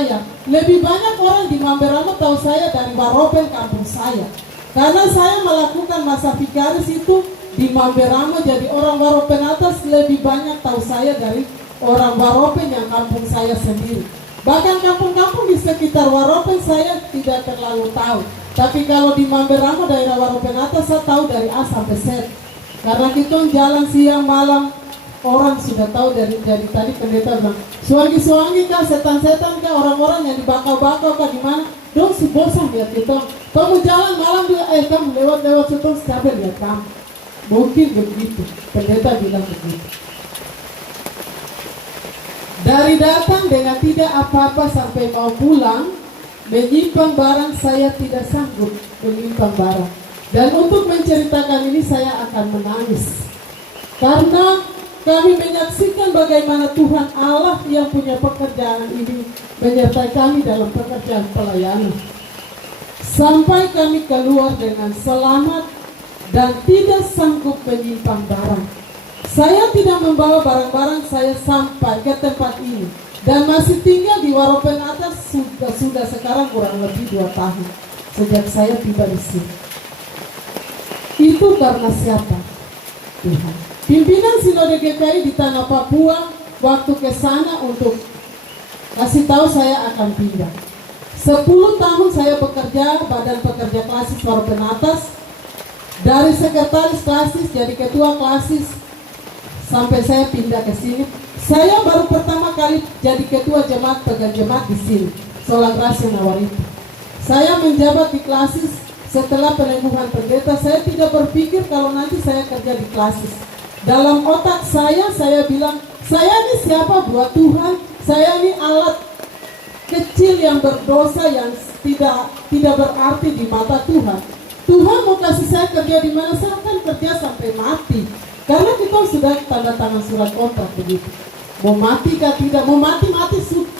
saya, lebih banyak orang di Mamberamo tahu saya dari Waropen kampung saya. Karena saya melakukan masa vikaris itu di Mamberamo, jadi orang Waropen atas lebih banyak tahu saya dari orang Waropen yang kampung saya sendiri. Bahkan kampung-kampung di sekitar Waropen saya tidak terlalu tahu. Tapi kalau di Mamberamo daerah Waropen atas saya tahu dari A sampai Z. Karena kita jalan siang malam, orang sudah tahu dari tadi pendeta bilang, suangi-suangi kah, setan-setan kah, orang-orang yang dibakau-bakau kah, gimana? Dong si bosan lihat kita. Kamu jalan malam dia, kamu lewat-lewat situ, capek lihat kamu. Mungkin begitu, pendeta bilang begitu. Dari datang dengan tidak apa-apa sampai mau pulang, menyimpan barang saya tidak sanggup menyimpan barang. Dan untuk menceritakan ini saya akan menangis. Karena kami menyaksikan bagaimana Tuhan Allah yang punya pekerjaan ini menyertai kami dalam pekerjaan pelayanan. Sampai kami keluar dengan selamat dan tidak sanggup menyimpan barang. Saya tidak membawa barang-barang saya sampai ke tempat ini. Dan masih tinggal di Waropen atas sudah sekarang kurang lebih 2 tahun. Sejak saya tiba di sini. Itu karena siapa? Tuhan. Pimpinan Sinode GKI di Tanah Papua waktu ke sana untuk kasih tahu saya akan pindah. 10 tahun saya bekerja Badan Pekerja Klasis Waropen atas, dari sekretaris klasis jadi ketua klasis sampai saya pindah ke sini. Saya baru pertama kali jadi ketua jemaat pegang jemaat di sini, Sola Gracia Nawarita. Saya menjabat di klasis setelah peneguhan pendeta. Saya tidak berpikir kalau nanti saya kerja di klasis. Dalam otak saya bilang, saya ini siapa buat Tuhan? Saya ini alat kecil yang berdosa yang tidak berarti di mata Tuhan. Tuhan mau kasih saya kerja di mana, saya akan kerja sampai mati. Karena kita sudah tanda tangan surat kontrak begitu. Mau mati kah tidak, mau mati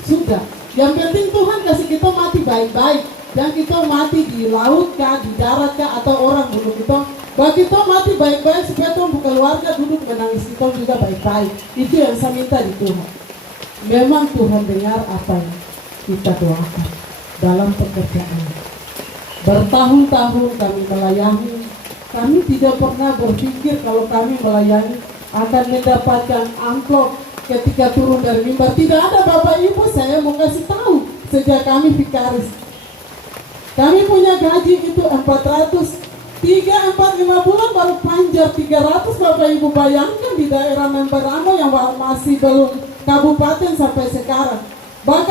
sudah. Yang penting Tuhan kasih kita mati baik-baik. Dan kita mati di laut kah, di darat kah, atau orang bunuh kita. Bahwa kita mati baik-baik supaya kita keluarga duduk menangis kita juga baik-baik. Itu yang saya minta di Tuhan. Memang Tuhan dengar apa yang kita doakan dalam pekerjaan. Bertahun-tahun kami melayani. Kami tidak pernah berpikir kalau kami melayani akan mendapatkan amplop ketika turun dari mimbar. Tidak ada Bapak Ibu, saya mau kasih tahu sejak kami vikaris. Kami punya gaji itu 400, 3-4-5 bulan baru panjar 300. Bapak Ibu bayangkan di daerah Mamberamo yang masih belum kabupaten sampai sekarang. Bahkan